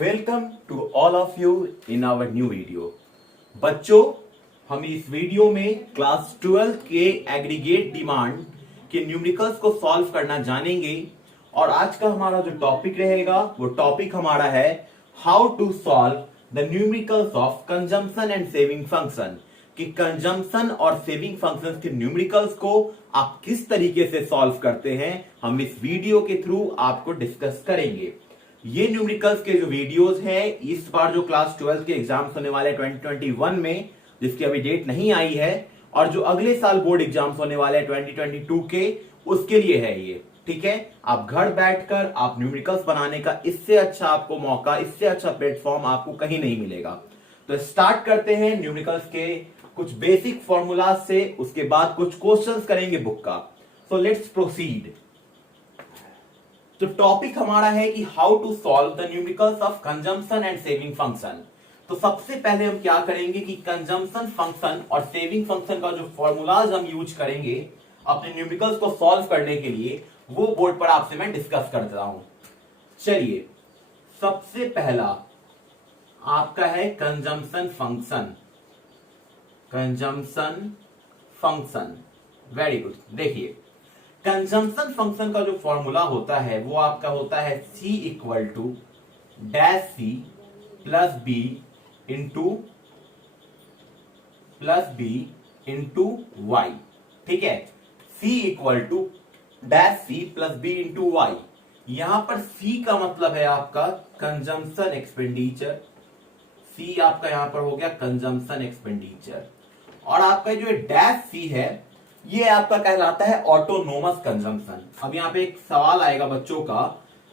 Welcome to all of you in our new video. बच्चों, हम इस वीडियो में क्लास 12 के एग्रीगेट डिमांड के न्यूमेरिकल्स को सॉल्व करना जानेंगे। और आज का हमारा जो टॉपिक रहेगा वो टॉपिक हमारा है how to solve the numericals of consumption and saving function. कि कंजम्पशन और सेविंग फंक्शंस के न्यूमेरिकल्स को आप किस तरीके से सॉल्व करते हैं, हम इस वीडियो के थ्रू आपको डिस्कस करेंगे। ये न्यूमेरिकल्स के जो वीडियोस हैं, इस बार जो क्लास 12 के एग्जाम्स होने वाले 2021 में, जिसकी अभी डेट नहीं आई है, और जो अगले साल बोर्ड एग्जाम्स होने वाले 2022 के, उसके लिए है ये। ठीक है, आप घर बैठकर आप न्यूमेरिकल्स बनाने का इससे अच्छा आपको मौका, इससे अच्छा प्लेटफॉर्म आपको कहीं नहीं मिलेगा। तो स्टार्ट करते हैं न्यूमेरिकल्स के कुछ बेसिक फॉर्मूलाज से, उसके बाद कुछ क्वेश्चंस करेंगे बुक का। So let's proceed. तो टॉपिक हमारा है कि how to solve the numericals of consumption and saving function. तो सबसे पहले हम क्या करेंगे कि कंजम्पशन फंक्शन और सेविंग फंक्शन का जो फॉर्मूलाज हम यूज करेंगे अपने न्यूमेरिकल्स को सॉल्व करने के लिए, वो बोर्ड पर आपसे मैं डिस्कस करता हूं। चलिए, सबसे पहला आपका है consumption function. Consumption function, very good. देखिए, कंजम्पशन फंक्शन का जो फॉर्मूला होता है वो आपका होता है C equal to dash C plus B into Y. ठीक है, C equal to dash C plus B into Y. यहां पर C का मतलब है आपका कंजम्पशन एक्सपेंडिचर। C आपका यहां पर हो गया कंजम्पशन एक्सपेंडिचर, और आपका जो डैश C है ये आपका कहलाता है ऑटोनोमस कंजम्पशन। अब यहाँ पे एक सवाल आएगा बच्चों का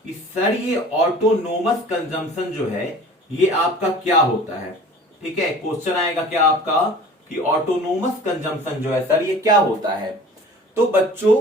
कि सर ये ऑटोनोमस कंजम्पशन जो है ये आपका क्या होता है। ठीक है, क्वेश्चन आएगा क्या आपका कि ऑटोनोमस कंजम्पशन जो है सर ये क्या होता है। तो बच्चों,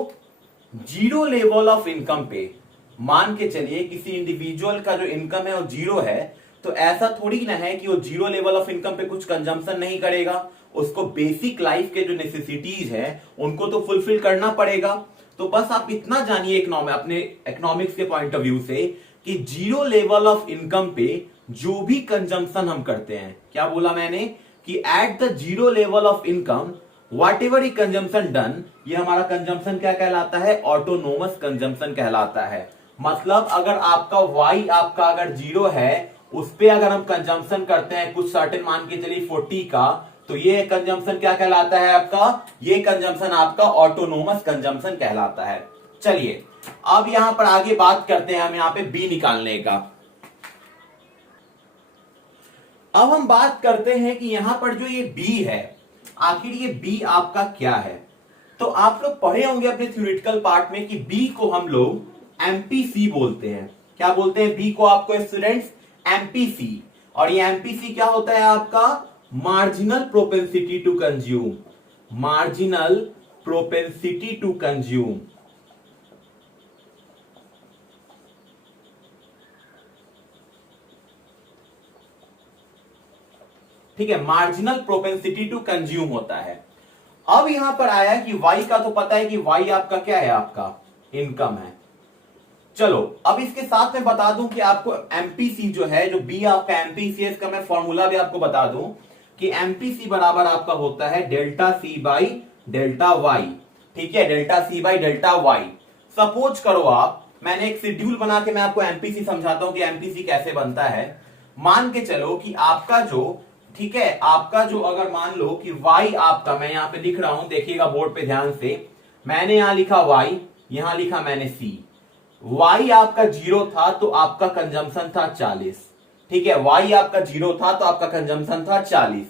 जीरो लेवल ऑफ इनकम पे मान के चलिए किसी इंडिविजुअल का जो इनकम है वो जीरो है, तो ऐसा थोड़ी ना है कि वो जीरो लेवल ऑफ इनकम पे कुछ कंजम्पशन नहीं करेगा। उसको बेसिक लाइफ के जो नेसेसिटीज है उनको तो फुलफिल करना पड़ेगा। तो बस आप इतना जानिए अपने इकोनॉमिक्स के पॉइंट ऑफ व्यू से कि जीरो लेवल ऑफ इनकम पे जो भी कंजम्पशन हम करते हैं, क्या बोला मैंने कि at the zero level of income what ever consumption done, ये हमारा कंजम्पशन क्या कहलाता है, ऑटोनोमस कंजम्पशन कहलाता है। मतलब अगर आपका वाई आपका अगर जीरो है, उस पे अगर हम कंजम्पशन करते हैं कुछ सर्टेन मान के चलिए 40 का, तो ये कंजम्पशन क्या कहलाता है आपका, ये कंजम्पशन आपका ऑटोनोमस कंजम्पशन कहलाता है। चलिए, अब यहां पर आगे बात करते हैं हम यहां पे बी निकालने का। अब हम बात करते हैं कि यहां पर जो ये बी है, आखिर ये बी आपका क्या है। तो आप लोग पढ़े होंगे अपने थ्योरेटिकल पार्ट में कि बी को हम लोग एमपीसी बोलते हैं। क्या बोलते हैं बी को आपको स्टूडेंट्स, एमपीसी। और ये एमपीसी क्या होता है आपका, marginal propensity to consume. Marginal propensity to consume. ठीक है, मार्जिनल प्रोपेंसिटी टू कंज्यूम होता है। अब यहां पर आया कि वाई का तो पता है कि वाई आपका क्या है, आपका इनकम है। चलो, अब इसके साथ में बता दूं कि आपको एमपीसी जो है, जो बी आपका एमपीसी है, इसका मैं फॉर्मूला भी आपको बता दूं कि एमपीसी बराबर आपका होता है delta C by delta Y. ठीक है, delta C by delta Y. Suppose करो आप, मैंने एक शेड्यूल बना के मैं आपको एमपीसी समझाता हूं कि एमपीसी कैसे बनता है। मान के चलो कि आपका जो, ठीक है, आपका जो अगर मान लो कि वाई आपका, मैं यहां पे लिख रहा हूं, देखिएगा बोर्ड पे ध्यान से, मैंने यहां लिखा वाई, यहां लिखा मैंने सी। वाई आपका जीरो था तो आपका कंजम्पशन था 40। ठीक है, वाई आपका जीरो था तो आपका कंजम्पशन था 40।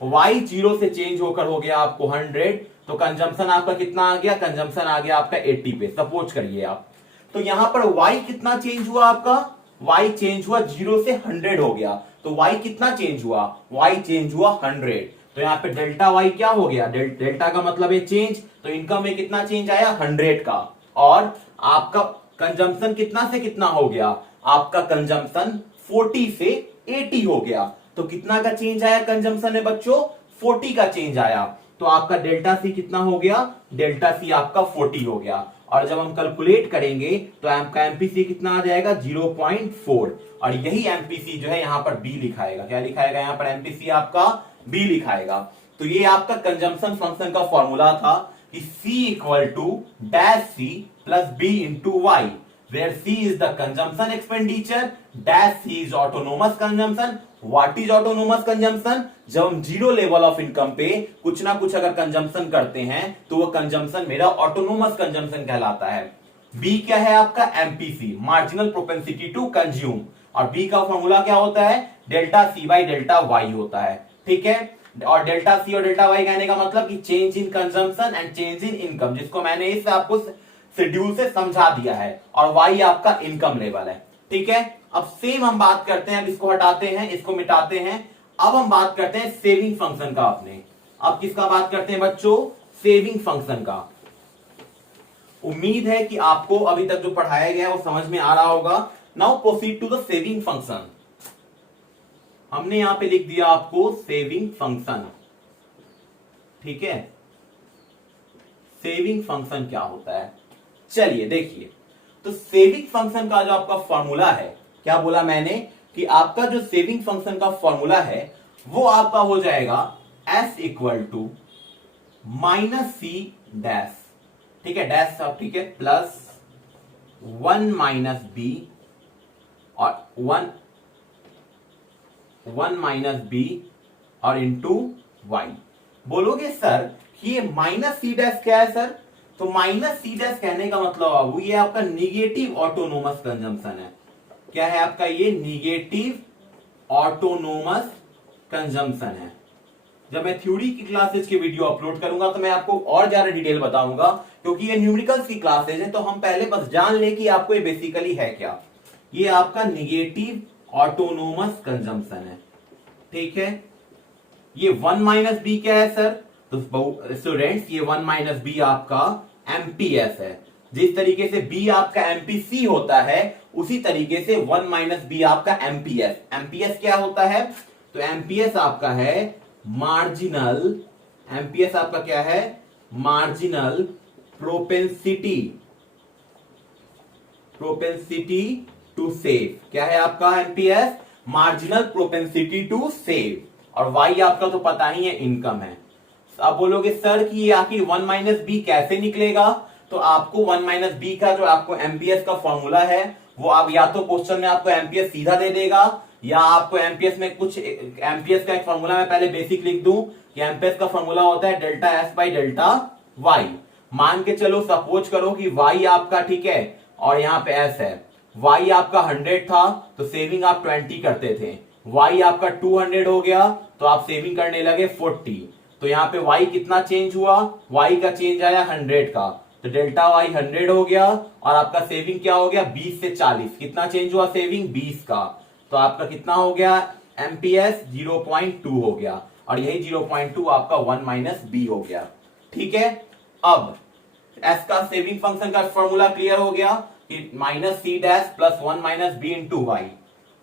वाई जीरो से चेंज होकर हो गया आपको 100, तो कंजम्पशन आपका कितना आ गया, कंजम्पशन आ गया आपका 80 पे। सपोज करिए आप, तो यहां पर वाई कितना चेंज हुआ आपका, वाई चेंज हुआ जीरो से 100 हो गया। तो वाई कितना चेंज हुआ, वाई चेंज हुआ 100। तो यहाँ पे डेल्टा वाई क्या हो गया, डेल्टा का मतलब है चेंज, तो इनकम में कितना चेंज आया, 100 का। और आपका कंजम्पशन कितना से कितना हो गया, आपका कंजम्पशन 40 से 80 हो गया। तो कितना का चेंज आया कंजम्पशन में बच्चों, 40 का चेंज आया। तो आपका डेल्टा सी कितना हो गया, डेल्टा सी आपका 40 हो गया। और जब हम कैलकुलेट करेंगे तो आपका एमपीसी कितना आ जाएगा 0.4, और यही एमपीसी जो है यहाँ पर बी लिखाएगा। क्या लिखाएगा यहाँ पर? एमपीसी आपका बी लिखाएगा। तो ये आपका कंजम्पशन फंक्शन का फॉर्मूला था कि C equal to dash C plus B into Y, where C is the consumption expenditure, dash C is autonomous consumption. What is autonomous consumption? जब हम जीरो लेवल ऑफ इनकम पे कुछ ना कुछ अगर कंजम्पशन करते हैं तो वो कंजम्पशन मेरा ऑटोनोमस कंजम्पशन कहलाता है। B क्या है आपका? MPC, marginal propensity to consume, और B का फॉर्मूला क्या होता है? Delta C by delta Y होता है। ठीक है, और डेल्टा C और डेल्टा वाई कहने का मतलब कि change in consumption and change in income, जिसको मैंने इस आपको शेड्यूल से समझा दिया है, और वाई आपका इनकम लेवल है। ठीक है, अब सेम हम बात करते हैं, अब इसको हटाते हैं, इसको मिटाते हैं, अब हम बात करते हैं सेविंग फंक्शन का अपने। अब किसका बात करते हैं बच्चों? सेविंग फंक्शन का। उम्मीद है कि आपको अभी तक जो पढ़ाया गया है वो समझ में आ रहा होगा। Now proceed to the saving function. हमने यहां पे लिख दिया आपको सेविंग फंक्शन। ठीक है, सेविंग फंक्शन क्या होता है? चलिए देखिए, तो सेविंग फंक्शन का जो आपका फॉर्मूला है, क्या बोला मैंने कि आपका जो सेविंग फंक्शन का फॉर्मूला है वो आपका हो जाएगा S equal to minus C dash, ठीक है, डैश सब ठीक है, प्लस 1 माइनस बी और 1 माइनस बी और इंटू वाई। बोलोगे सर कि ये माइनस सी डैश क्या है सर? तो माइनस सी डैश कहने का मतलब बाबू ये आपका निगेटिव ऑटोनोमस कंजम्पशन है। क्या है आपका? ये निगेटिव ऑटोनोमस कंजम्पशन है। जब मैं थ्योरी की क्लासेज के वीडियो अपलोड करूंगा तो मैं आपको और ज्यादा डिटेल बताऊंगा, क्योंकि ये न्यूमेरिकल्स की क्लासेज है, तो हम पहले बस जान ले कि आपको ये बेसिकली है क्या। ये आपका निगेटिव ऑटोनोमस कंजम्पशन है। ठीक है, ये 1 माइनस बी क्या है सर? तो स्टूडेंट्स ये 1 माइनस बी आपका एमपीएस है। जिस तरीके से बी आपका एमपीसी होता है उसी तरीके से 1 माइनस बी आपका एमपीएस। एमपीएस क्या होता है? तो एमपीएस आपका है मार्जिनल, एमपीएस आपका क्या है? Marginal propensity, propensity to save. क्या है आपका MPS? Marginal propensity to save. और वाई आपका तो पता ही है, इनकम है। अब बोलोगे सर कि ये आखिर 1 माइनस बी कैसे निकलेगा? तो आपको 1 माइनस बी का जो आपको एमपीएस का फॉर्मूला है वो आप या तो क्वेश्चन में आपको एमपीएस सीधा दे देगा, या आपको एमपीएस में कुछ एमपीएस का एक फॉर्मूला मैं पहले बेसिक लिख दूं कि एमपीएस का फॉर्मूला होता है delta S by delta Y. मान के चलो, सपोज करो कि वाई आपका ठीक है और यहाँ पे एस है। वाई आपका 100 था तो सेविंग आप 20 करते थे। वाई आपका 200 हो गया तो आप सेविंग करने लगे 40। तो यहाँ पे y कितना चेंज हुआ? y का चेंज आया 100 का, तो डेल्टा y 100 हो गया, और आपका सेविंग क्या हो गया? 20 से 40। कितना चेंज हुआ सेविंग? 20 का। तो आपका कितना हो गया? एमपीएस 0.2 हो गया, और यही 0.2 आपका 1 माइनस बी हो गया। ठीक है, अब s का सेविंग फंक्शन का फॉर्मूला क्लियर हो गया कि minus C dash plus 1 minus B into Y.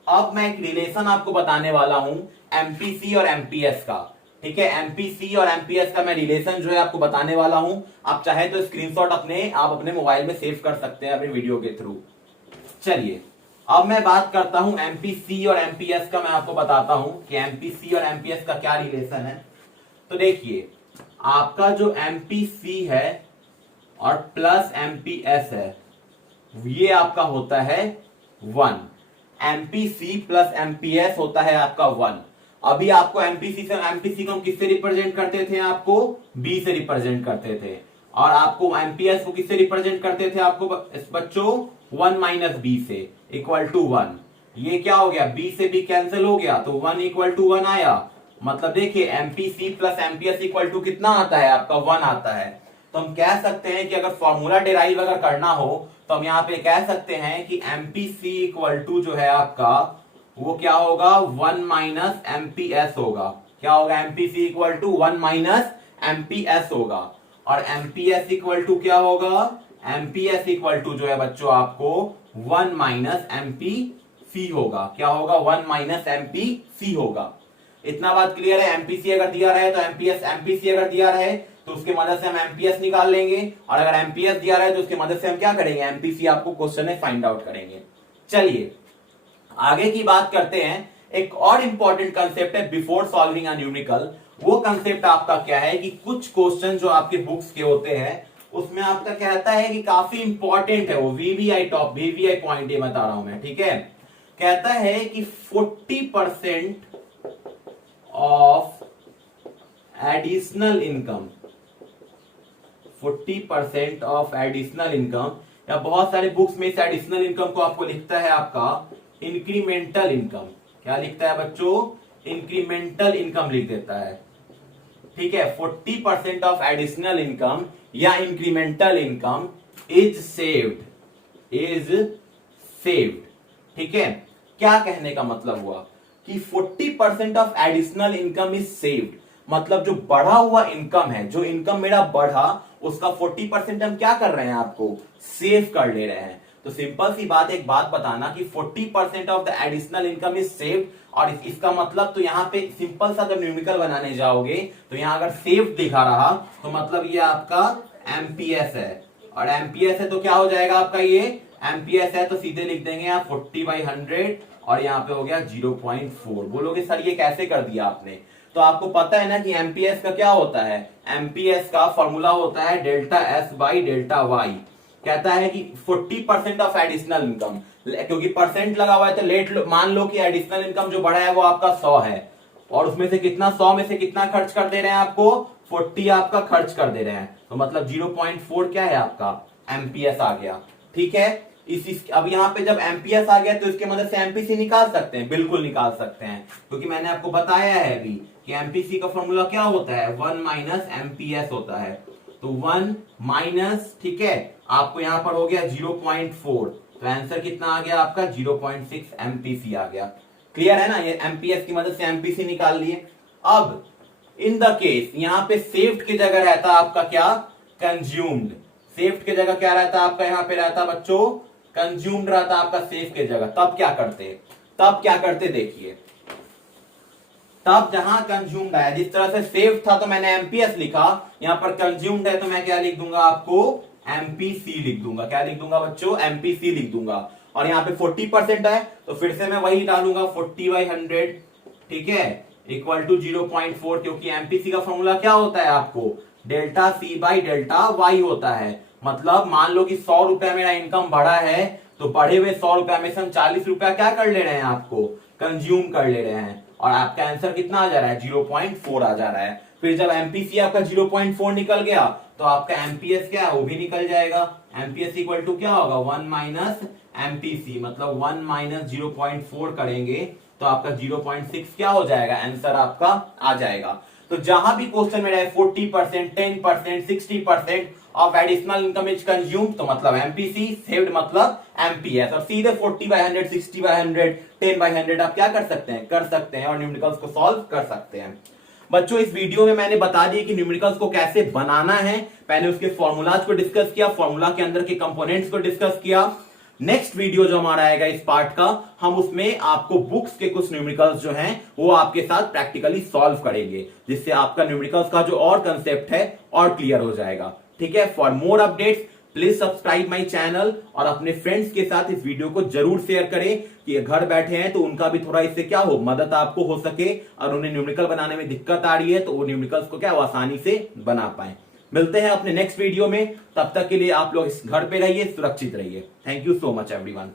अब मैं एक रिलेशन आपको बताने वाला हूं एमपीसी और एमपीएस का। ठीक है, एमपीसी और एमपीएस का मैं रिलेशन जो है आपको बताने वाला हूं। आप चाहे तो स्क्रीनशॉट आप अपने मोबाइल में सेव कर सकते हैं अपने वीडियो के थ्रू। चलिए, अब मैं बात करता हूं एमपीसी और एमपीएस का। मैं आपको बताता हूं कि एमपीसी और एमपीएस का क्या रिलेशन है। तो देखिए, आपका जो एमपीसी है और प्लस एमपीएस है, ये आपका होता है 1। एमपीसी प्लस एमपीएस होता है आपका 1। अभी आपको एमपीसी को हम किससे रिप्रेजेंट करते थे? आपको बी से रिप्रेजेंट करते थे। और आपको एमपीएस को किससे रिप्रेजेंट करते थे? आपको बच्चों 1 माइनस बी से इक्वल टू 1। ये क्या हो गया? बी से बी कैंसिल हो गया तो 1 इक्वल टू 1 आया। मतलब देखिए, MPC plus MPS equal to कितना आता है? आपका 1 आता है। तो हम कह सकते हैं कि अगर फॉर्मूला डिराइव अगर करना हो तो हम यहाँ पे कह सकते हैं कि एमपीसी इक्वल टू जो है आपका वो क्या होगा? 1 माइनस एमपीएस होगा। क्या होगा? MPC equal to 1 minus MPS होगा। और एमपीएस इक्वल टू क्या होगा? एमपीएस इक्वल टू जो है बच्चों आपको 1 माइनस एमपीसी होगा। क्या होगा? 1 माइनस एमपीसी होगा। इतना बात क्लियर है? एमपीसी अगर दिया रहे तो एमपीएस, एमपीसी अगर दिया रहे तो उसके मदद से हम एमपीएस निकाल लेंगे, और अगर एमपीएस दिया रहा है तो उसके मदद से हम क्या करेंगे, एमपीसी आपको क्वेश्चन में फाइंड आउट करेंगे। चलिए आगे की बात करते हैं। एक और इंपॉर्टेंट कंसेप्ट है बिफोर सॉल्विंग अ न्यूमेरिकल। वो कंसेप्ट आपका क्या है कि कुछ क्वेश्चन जो आपके बुक्स के होते हैं उसमें आपका कहता है कि काफी इंपॉर्टेंट है वो, वीवीआई पॉइंट ये बता रहा हूं मैं, ठीक है। कहता है कि 40% of additional income, 40% of additional income, या बहुत सारे बुक्स में इस एडिशनल इनकम को आपको लिखता है आपका इंक्रीमेंटल इनकम। क्या लिखता है बच्चों, इंक्रीमेंटल इनकम लिख देता है, ठीक है। 40% ऑफ एडिशनल इनकम या इंक्रीमेंटल इनकम इज सेव्ड, ठीक है। क्या कहने का मतलब हुआ कि 40% of additional income is saved, मतलब जो बढ़ा हुआ इनकम है, जो इनकम मेरा बढ़ा उसका 40% हम क्या कर रहे हैं, आपको सेव कर ले रहे हैं। तो सिंपल सी बात, एक बात बताना कि 40% of the additional income is saved, और इसका मतलब तो यहाँ पे सिंपल सा जब न्यूमेरिकल बनाने जाओगे तो यहाँ अगर सेव्ड दिखा रहा तो मतलब ये आपका एमपीएस है, और एमपीएस है तो क्या हो जाएगा आपका, ये एमपीएस है तो सीधे लिख देंगे यहाँ 40/100, और यहाँ पे हो गया 0.4। बोलोगे सर ये कैसे कर दिया आपने, तो आपको पता है ना कि एमपीएस का क्या होता है, एमपीएस का फॉर्मूला होता है delta S by delta Y. कहता है कि 40% ऑफ एडिशनल इनकम, क्योंकि परसेंट लगा हुआ है तो मान लो कि एडिशनल इनकम जो बढ़ा है वो आपका 100 है, और उसमें से कितना, 100 में से कितना खर्च कर दे रहे हैं आपको, 40 आपका खर्च कर दे रहे हैं, तो मतलब 0.4 क्या है आपका एमपीएस आ गया, ठीक है। अब यहाँ पे जब एमपीएस आ गया तो इसके मदद से एमपीसी निकाल सकते हैं, बिल्कुल निकाल सकते हैं, क्योंकि मैंने आपको बताया है अभी कि एमपीसी का फॉर्मूला क्या होता है, 1 माइनस एमपीएस होता है। तो 1 माइनस, ठीक है, आपको यहां पर हो गया 0.4, तो आंसर कितना आ गया आपका 0.6 एमपीसी आ गया। क्लियर है ना, ये एमपीएस की मदद से एमपीसी निकाल लिए। अब इन द केस यहां पे सेव्ड की जगह रहता आपका क्या, कंज्यूम्ड। सेव्ड की जगह क्या रहता आपका, यहां पे रहता बच्चों कंज्यूम्ड रहता आपका सेव की जगह। तब क्या करते देखिए, तब जहां कंज्यूम्ड है, जिस तरह से सेव था तो मैंने एमपीएस लिखा, यहां पर कंज्यूम्ड है तो मैं क्या लिख दूंगा आपको, एमपीसी लिख दूंगा। क्या लिख दूंगा बच्चों, एमपीसी लिख दूंगा। और यहाँ पे 40% है तो फिर से मैं वही डालूंगा 40/100, ठीक है, इक्वल टू 0.4, क्योंकि एमपीसी का फॉर्मूला क्या होता है आपको, delta C by delta Y होता है। मतलब मान लो कि 100 रुपया मेरा इनकम बढ़ा है, तो बढ़े हुए 100 रुपया में से हम 40 रुपया क्या कर ले रहे हैं, आपको कंज्यूम कर ले रहे हैं, और आपका आंसर कितना आ जा रहा है, 0.4 आ जा रहा है। फिर जब एमपीसी आपका 0.4 निकल गया तो आपका एमपीएस क्या है, वो भी निकल जाएगा। एमपीएस इक्वल टू क्या होगा, 1 माइनस एमपीसी, मतलब 1 माइनस 0.4 करेंगे तो आपका 0.6 क्या हो जाएगा, आंसर आपका आ जाएगा। तो जहां भी क्वेश्चन में रहे 40%, 10%, 60% of additional income is consume, तो मतलब एमपीसी, सेव्ड मतलब एमपीएस, और सीधे 40/100, 60/100, 10/100 आप क्या कर सकते हैं और न्यूमेरिकल्स को सॉल्व कर सकते हैं। बच्चों इस वीडियो में मैंने बता दिया कि न्यूमेरिकल्स को कैसे बनाना है, पहले उसके फॉर्मूलाज को डिस्कस किया, फॉर्मूला के अंदर के कंपोनेंट्स को डिस्कस किया। नेक्स्ट वीडियो जो हमारा आएगा इस पार्ट का, हम उसमें आपको बुक्स के कुछ न्यूमेरिकल्स जो हैं वो आपके साथ प्रैक्टिकली सॉल्व करेंगे, जिससे आपका न्यूमेरिकल्स का जो और कंसेप्ट है और क्लियर हो जाएगा, ठीक है। For more updates please subscribe my channel, और अपने फ्रेंड्स के साथ इस वीडियो को जरूर शेयर करें कि घर बैठे हैं तो उनका भी थोड़ा इससे क्या हो, मदद आपको हो सके, और उन्हें न्यूमेरिकल बनाने में दिक्कत आ रही है तो वो न्यूमेरिकल्स को क्या आसानी से बना पाए। मिलते हैं अपने नेक्स्ट वीडियो में, तब तक के लिए आप लोग इस घर पे रहिए, सुरक्षित रहिए। Thank you so much everyone.